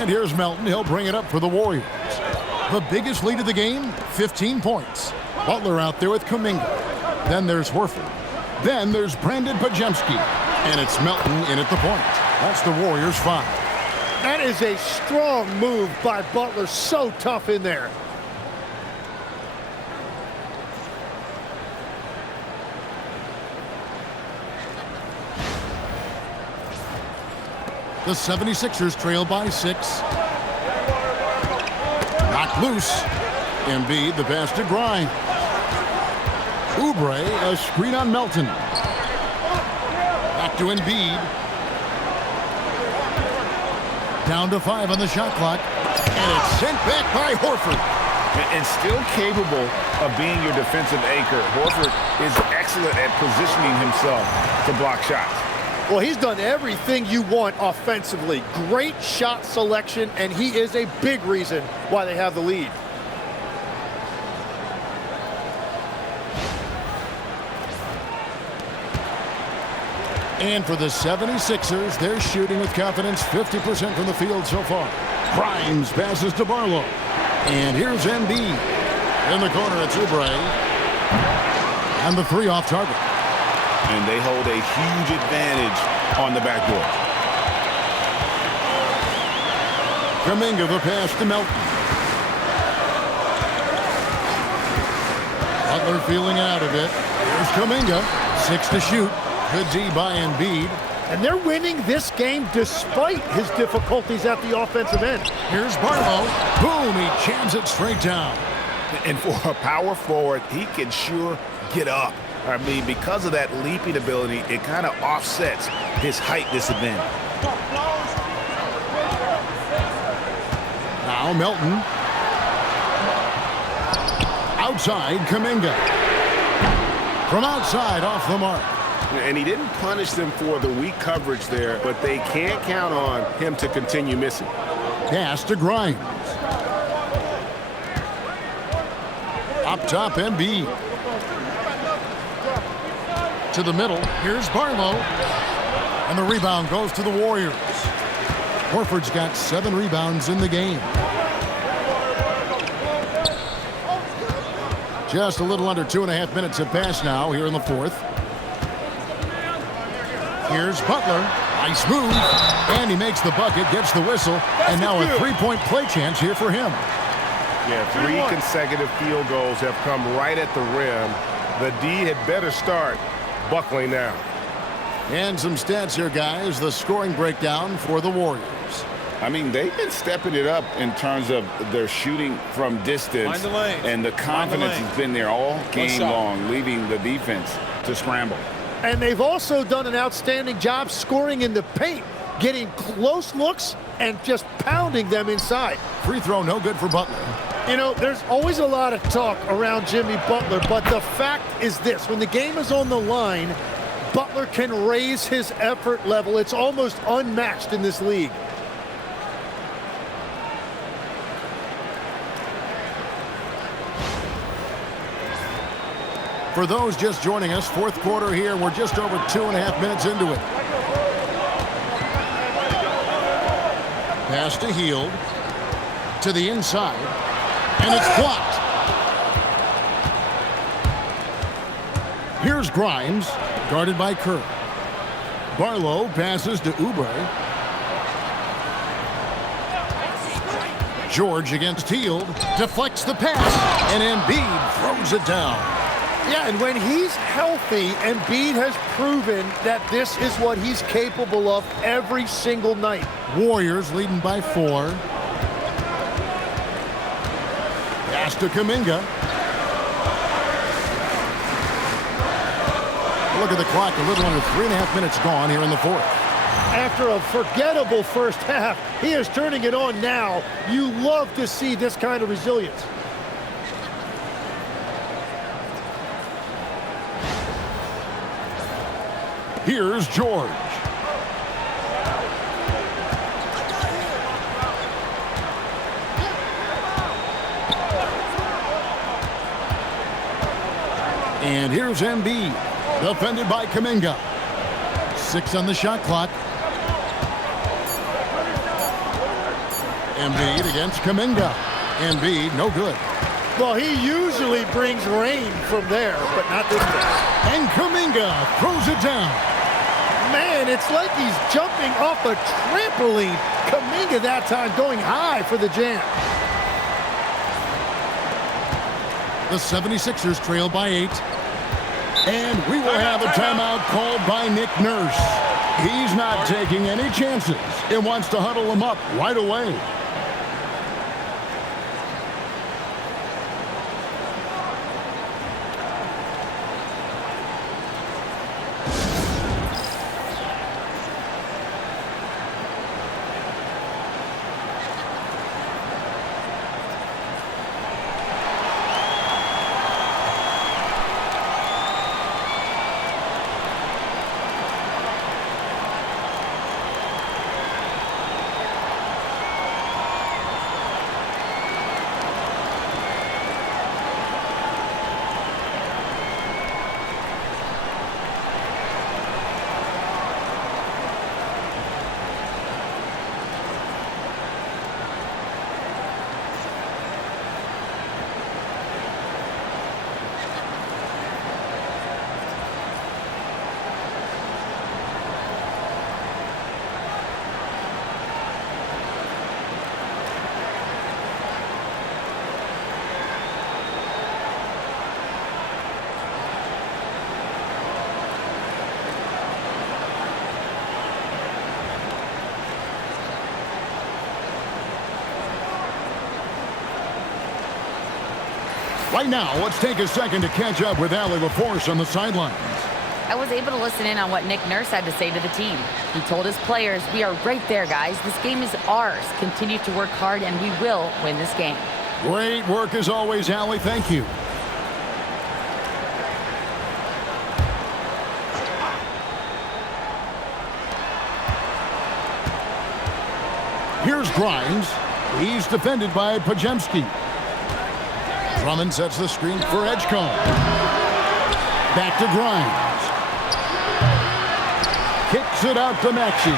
And here's Melton. He'll bring it up for the Warriors. The biggest lead of the game, 15 points. Butler out there with Kuminga. Then there's Horford. Then there's Brandon Pajemski. And it's Melton in at the point. That's the Warriors' 5. That is a strong move by Butler. So tough in there. The 76ers trail by 6. Knocked loose. Embiid, the pass to Grimes. Oubre, a screen on Melton. Back to Embiid. Down to 5 on the shot clock. And it's sent back by Horford. And still capable of being your defensive anchor. Horford is excellent at positioning himself to block shots. Well, he's done everything you want offensively. Great shot selection, and he is a big reason why they have the lead. And for the 76ers, they're shooting with confidence, 50% from the field so far. Grimes passes to Barlow. And here's Embiid. In the corner, it's Oubre. And the 3 off target. And they hold a huge advantage on the backboard. Kuminga, the pass to Melton. Butler feeling out of it. Here's Kuminga. 6 to shoot. Good D by Embiid. And they're winning this game despite his difficulties at the offensive end. Here's Barlow. Boom, he jams it straight down. And for a power forward, he can sure get up. I mean, because of that leaping ability, it kind of offsets his height disadvantage. Now Melton. Outside, Kuminga. From outside, off the mark. And he didn't punish them for the weak coverage there, but they can't count on him to continue missing. Pass to Grimes. Up top, Embiid. To the middle, here's Barlow. And the rebound goes to the Warriors. Horford's got 7 rebounds in the game. Just a little under 2.5 minutes have passed now here in the 4th. Here's Butler. Nice move. And he makes the bucket, gets the whistle, and now a 3-point play chance here for him. Yeah, 3 consecutive field goals have come right at the rim. The D had better start buckling now. And some stats here, guys. The scoring breakdown for the Warriors. I mean, they've been stepping it up in terms of their shooting from distance. And the confidence has been there all game long, leaving the defense to scramble. And they've also done an outstanding job scoring in the paint, getting close looks and just pounding them inside. Free throw no good for Butler. You know, there's always a lot of talk around Jimmy Butler, but the fact is this: when the game is on the line, Butler can raise his effort level. It's almost unmatched in this league. For those just joining us, 4th quarter here. We're just over 2.5 minutes into it. Pass to Hield. To the inside. And it's blocked. Here's Grimes, guarded by Kerr. Barlow passes to Oubre. George against Hield. Deflects the pass. And Embiid throws it down. Yeah, and when he's healthy, Embiid has proven that this is what he's capable of every single night. Warriors leading by 4. Pass to Kuminga. Look at the clock, a little under 3.5 minutes gone here in the 4th. After a forgettable first half, he is turning it on now. You love to see this kind of resilience. Here's George. And here's Embiid, defended by Kuminga. 6 on the shot clock. Embiid against Kuminga. Embiid, no good. Well, he usually brings rain from there, but not this time. And Kuminga throws it down. Man, it's like he's jumping off a trampoline. Kuminga that time going high for the jam. The 76ers trail by 8. And we will have a timeout called by Nick Nurse. He's not taking any chances. He wants to huddle them up right away. Right now, let's take a second to catch up with Allie LaForce on the sidelines. I was able to listen in on what Nick Nurse had to say to the team. He told his players, "We are right there, guys. This game is ours. Continue to work hard, and we will win this game." Great work as always, Allie. Thank you. Here's Grimes. He's defended by Pajemski. Drummond sets the screen for Edgecombe. Back to Grimes. Kicks it out to Maxey.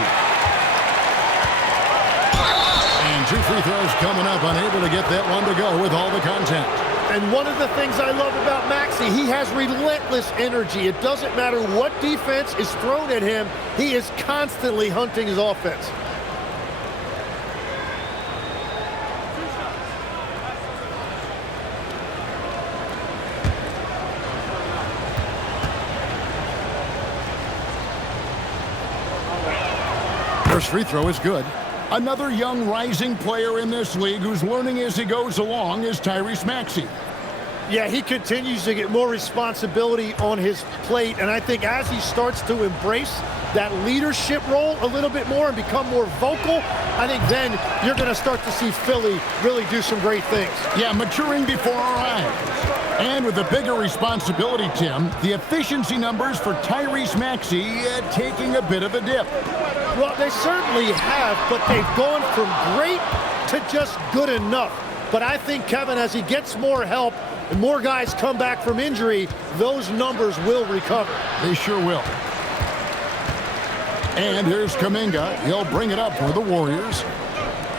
And 2 free throws coming up, unable to get that one to go with all the contact. And one of the things I love about Maxey, he has relentless energy. It doesn't matter what defense is thrown at him, he is constantly hunting his offense. First free throw is good. Another young rising player in this league who's learning as he goes along is Tyrese Maxey. Yeah, he continues to get more responsibility on his plate, and I think as he starts to embrace that leadership role a little bit more and become more vocal, I think then you're going to start to see Philly really do some great things. Yeah, maturing before our eyes. And with a bigger responsibility, Tim, the efficiency numbers for Tyrese Maxey taking a bit of a dip. Well, they certainly have, but they've gone from great to just good enough. But I think, Kevin, as he gets more help and more guys come back from injury, those numbers will recover. They sure will. And here's Kuminga. He'll bring it up for the Warriors.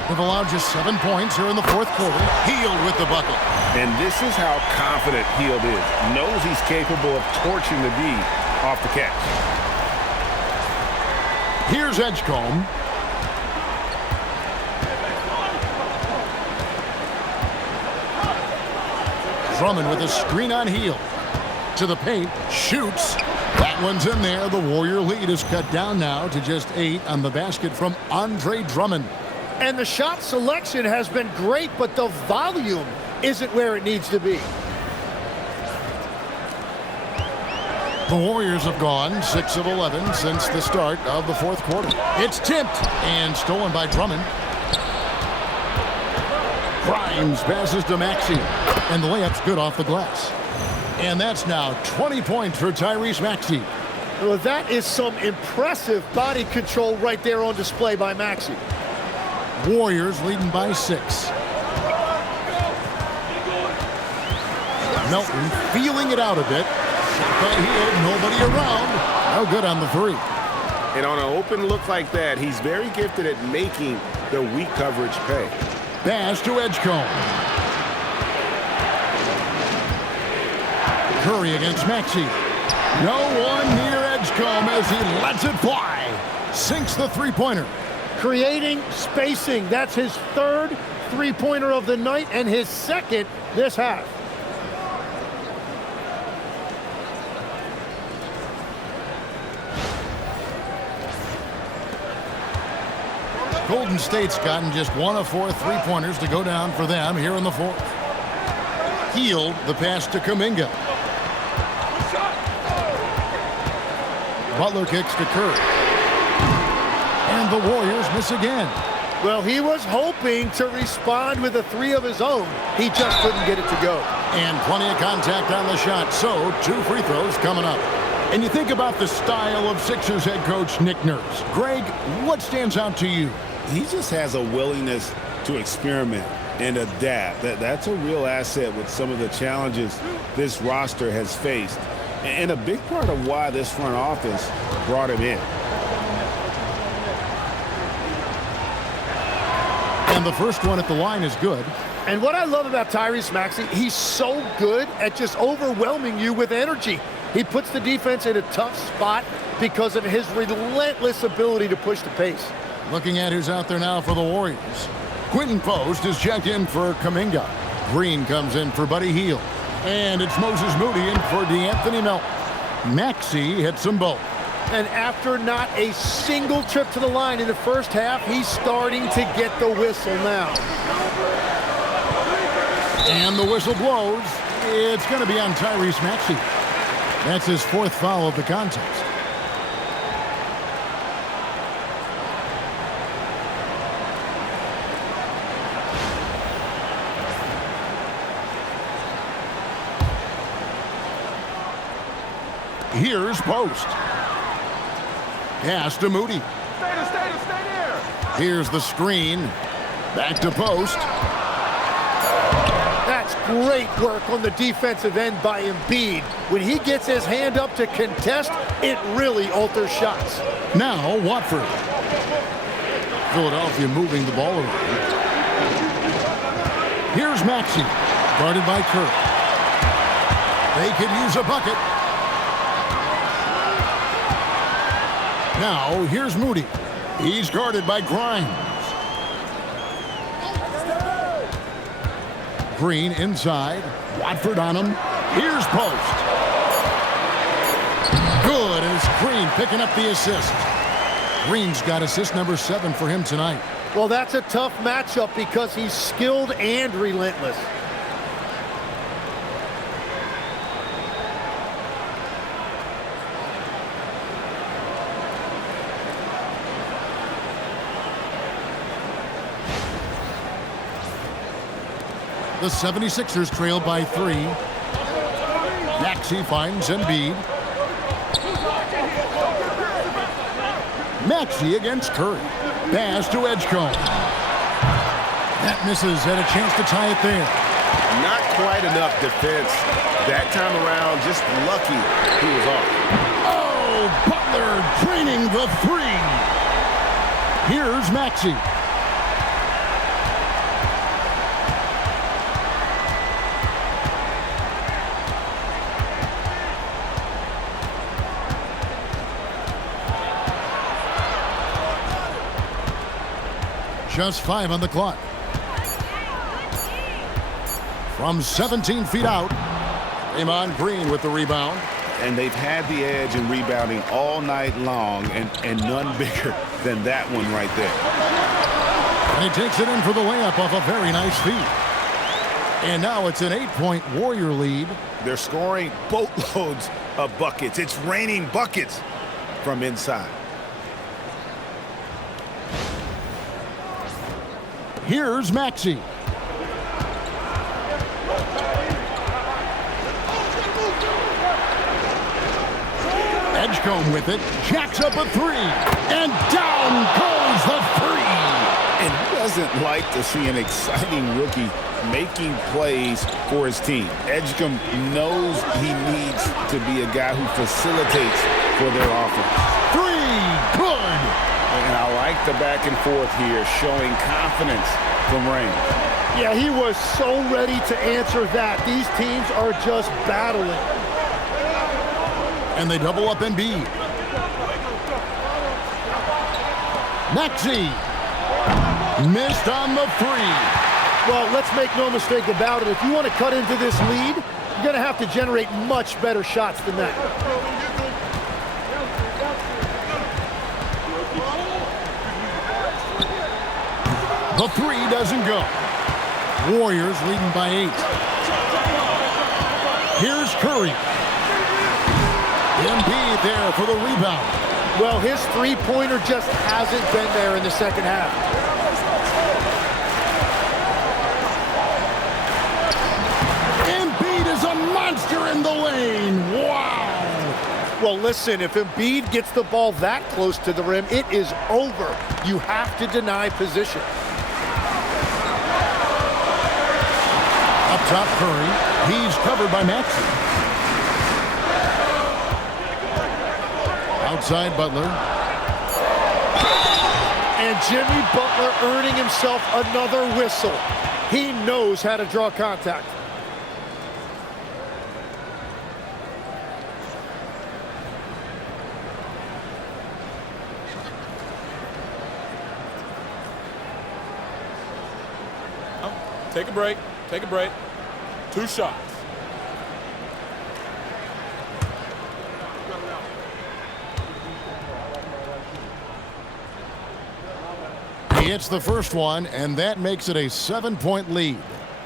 They've allowed just 7 points here in the fourth quarter. Hield with the bucket. And this is how confident Hield is. Knows he's capable of torching the D off the catch. Here's Edgecombe. Drummond with a screen on Hield. To the paint. Shoots. That one's in there. The Warrior lead is cut down now to just 8 on the basket from Andre Drummond. And the shot selection has been great, but the volume isn't where it needs to be. The Warriors have gone 6 of 11 since the start of the fourth quarter. It's tipped and stolen by Drummond. Grimes passes to Maxey. And the layup's good off the glass. And that's now 20 points for Tyrese Maxey. Well, that is some impressive body control right there on display by Maxey. Warriors leading by 6. Melton feeling it out a bit. But he had nobody around. No good on the 3. And on an open look like that, he's very gifted at making their weak coverage pay. Pass to Edgecombe. Curry against Maxey. No one near Edgecombe as he lets it fly. Sinks the three-pointer. Creating spacing. That's his third three-pointer of the night and his second this half. Golden State's gotten just 1 of 4 three-pointers to go down for them here in the fourth. Healed the pass to Kuminga. Butler kicks to Curry. And the Warriors miss again. Well, he was hoping to respond with a three of his own. He just couldn't get it to go. And plenty of contact on the shot, so 2 free throws coming up. And you think about the style of Sixers head coach Nick Nurse. Greg, what stands out to you? He just has a willingness to experiment and adapt. That's a real asset with some of the challenges this roster has faced. And a big part of why this front office brought him in. And the first one at the line is good. And what I love about Tyrese Maxey, he's so good at just overwhelming you with energy. He puts the defense in a tough spot because of his relentless ability to push the pace. Looking at who's out there now for the Warriors. Quinton Post is checked in for Kuminga. Green comes in for Buddy Hield. And it's Moses Moody in for DeAnthony Melton. Maxey hits them both. And after not a single trip to the line in the first half, he's starting to get the whistle now. And the whistle blows. It's going to be on Tyrese Maxey. That's his 4th foul of the contest. Here's Post. Pass to Moody. Stay there. Here's the screen. Back to Post. That's great work on the defensive end by Embiid. When he gets his hand up to contest, it really alters shots. Now Watford. Philadelphia moving the ball around. Here's Maxey, guarded by Kirk. They could use a bucket. Now, here's Moody. He's guarded by Grimes. Green inside. Watford on him. Here's Post. Good as Green picking up the assist. Green's got assist number 7 for him tonight. Well, that's a tough matchup because he's skilled and relentless. The 76ers trail by 3. Maxey finds Embiid. Maxey against Curry. Pass to Edgecombe. That misses, and a chance to tie it there. Not quite enough defense that time around. Just lucky he was off. Oh, Butler draining the 3. Here's Maxey. Just 5 on the clock. From 17 feet out, Draymond Green with the rebound. And they've had the edge in rebounding all night long, and none bigger than that one right there. And he takes it in for the layup off a very nice feed. And now it's an 8-point Warrior lead. They're scoring boatloads of buckets. It's raining buckets from inside. Here's Maxey. Edgecombe with it, jacks up a 3, and down goes the 3. And who doesn't like to see an exciting rookie making plays for his team? Edgecombe knows he needs to be a guy who facilitates for their offense. 3, good. And I like the back and forth here, showing confidence from range. Yeah, he was so ready to answer that. These teams are just battling. And they double up Embiid. Maxey missed on the three. Well, let's make no mistake about it. If you want to cut into this lead, you're going to have to generate much better shots than that. The three doesn't go. Warriors leading by 8. Here's Curry. Embiid there for the rebound. Well, his three-pointer just hasn't been there in the second half. Embiid is a monster in the lane. Wow. Well, listen, if Embiid gets the ball that close to the rim, it is over. You have to deny position. Up top, Curry. He's covered by Maxey. Outside, Butler. And Jimmy Butler earning himself another whistle. He knows how to draw contact. Take a break. Take a break. 2 shots. He hits the first one, and that makes it a 7-point lead.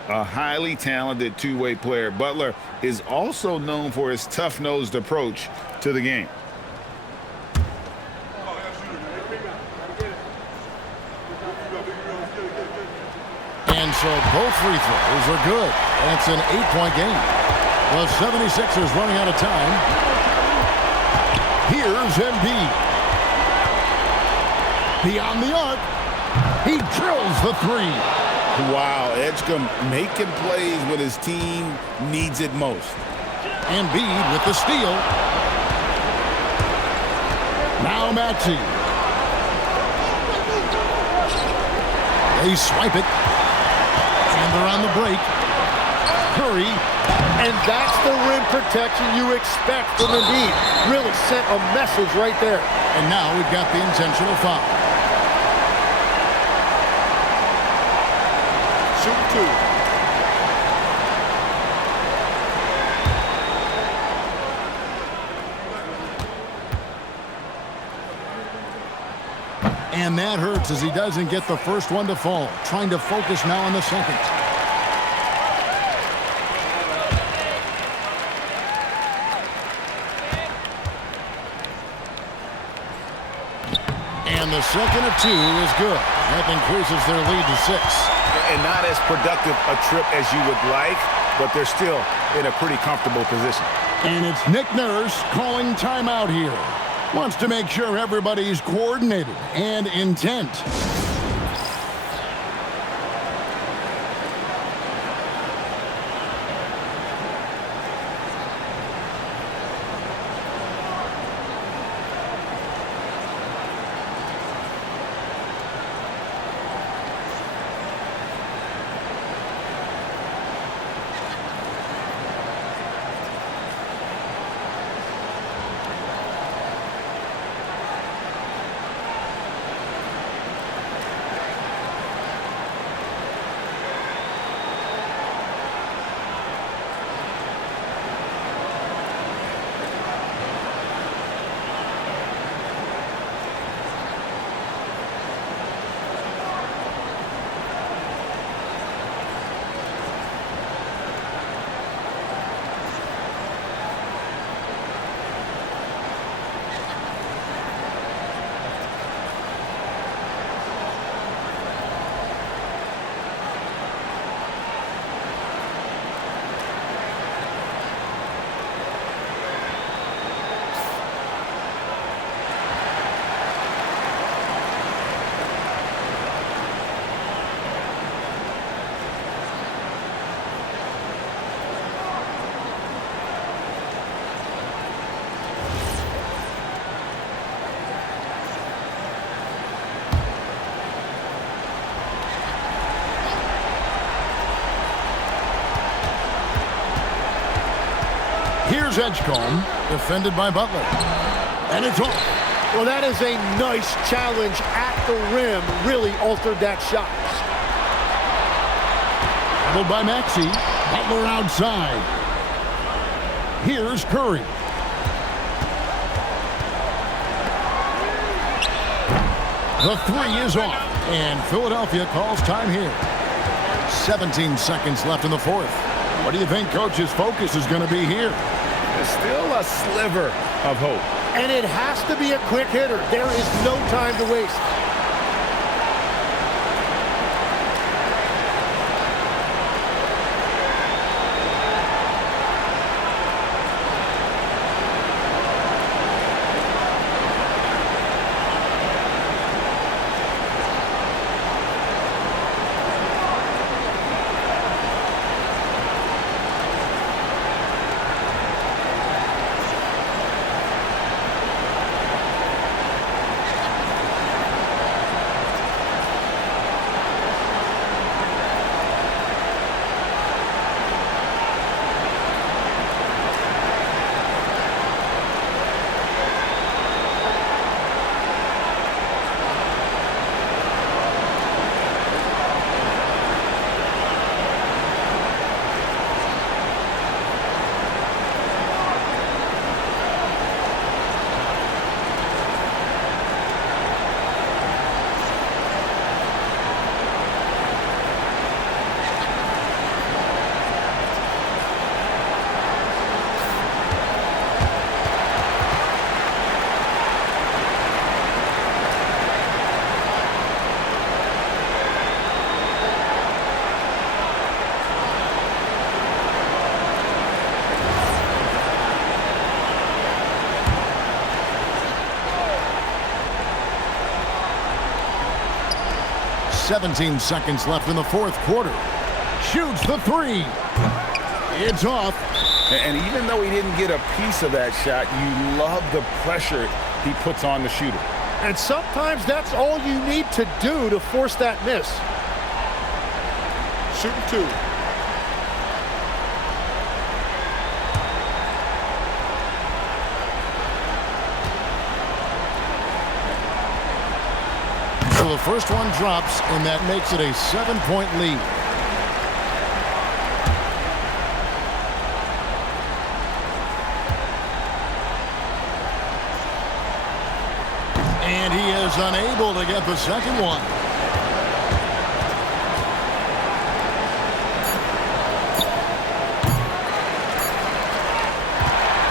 A highly talented two-way player, Butler is also known for his tough-nosed approach to the game. And so both free throws are good. That's an 8-point game. The 76ers running out of time. Here's Embiid. Beyond the arc. He drills the three. Wow, Edgecombe making plays when his team needs it most. Embiid with the steal. Now Maxey. They swipe it. And they're on the break. Curry. And that's the rim protection you expect from Embiid. Really sent a message right there. And now we've got the intentional foul. Shoot 2. And that hurts as he doesn't get the first one to fall. Trying to focus now on the second. And the second of 2 is good. That increases their lead to 6. And not as productive a trip as you would like, but they're still in a pretty comfortable position. And it's Nick Nurse calling timeout here. Wants to make sure everybody's coordinated and intent. Here's Edgecombe, defended by Butler. And it's off. Well, that is a nice challenge at the rim. Really altered that shot. Doubled by Maxey. Butler outside. Here's Curry. The three is off, and Philadelphia calls time here. 17 seconds left in the fourth. What do you think Coach's focus is going to be here? There's still a sliver of hope. And it has to be a quick hitter. There is no time to waste. .17 seconds left in the fourth quarter. Shoots the three. It's off. And even though he didn't get a piece of that shot, you love the pressure he puts on the shooter. And sometimes that's all you need to do to force that miss. Shooting two. So the first one drops, and that makes it a 7-point lead. And he is unable to get the second one.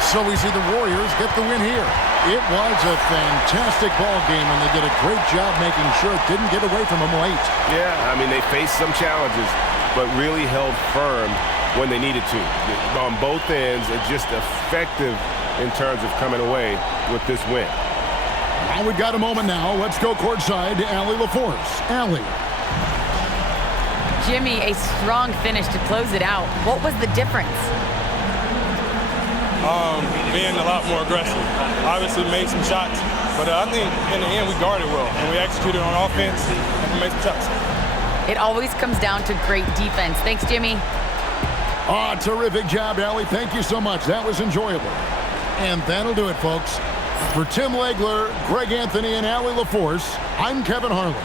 So we see the Warriors get the win here. It was a fantastic ball game, and they did a great job making sure it didn't get away from them late. Yeah, I mean, they faced some challenges, but really held firm when they needed to. On both ends, just effective in terms of coming away with this win. Now we've got a moment now. Let's go courtside to Allie LaForce. Allie. Jimmy, a strong finish to close it out. What was the difference? Being a lot more aggressive. Obviously made some shots, but I think in the end we guarded well and we executed on offense and we made some shots. It always comes down to great defense. Thanks, Jimmy. Terrific job, Allie. Thank you so much. That was enjoyable. And that'll do it, folks. For Tim Legler, Greg Anthony, and Allie LaForce, I'm Kevin Harlan.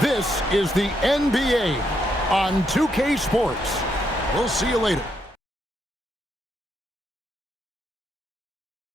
This is the NBA on 2K Sports. We'll see you later.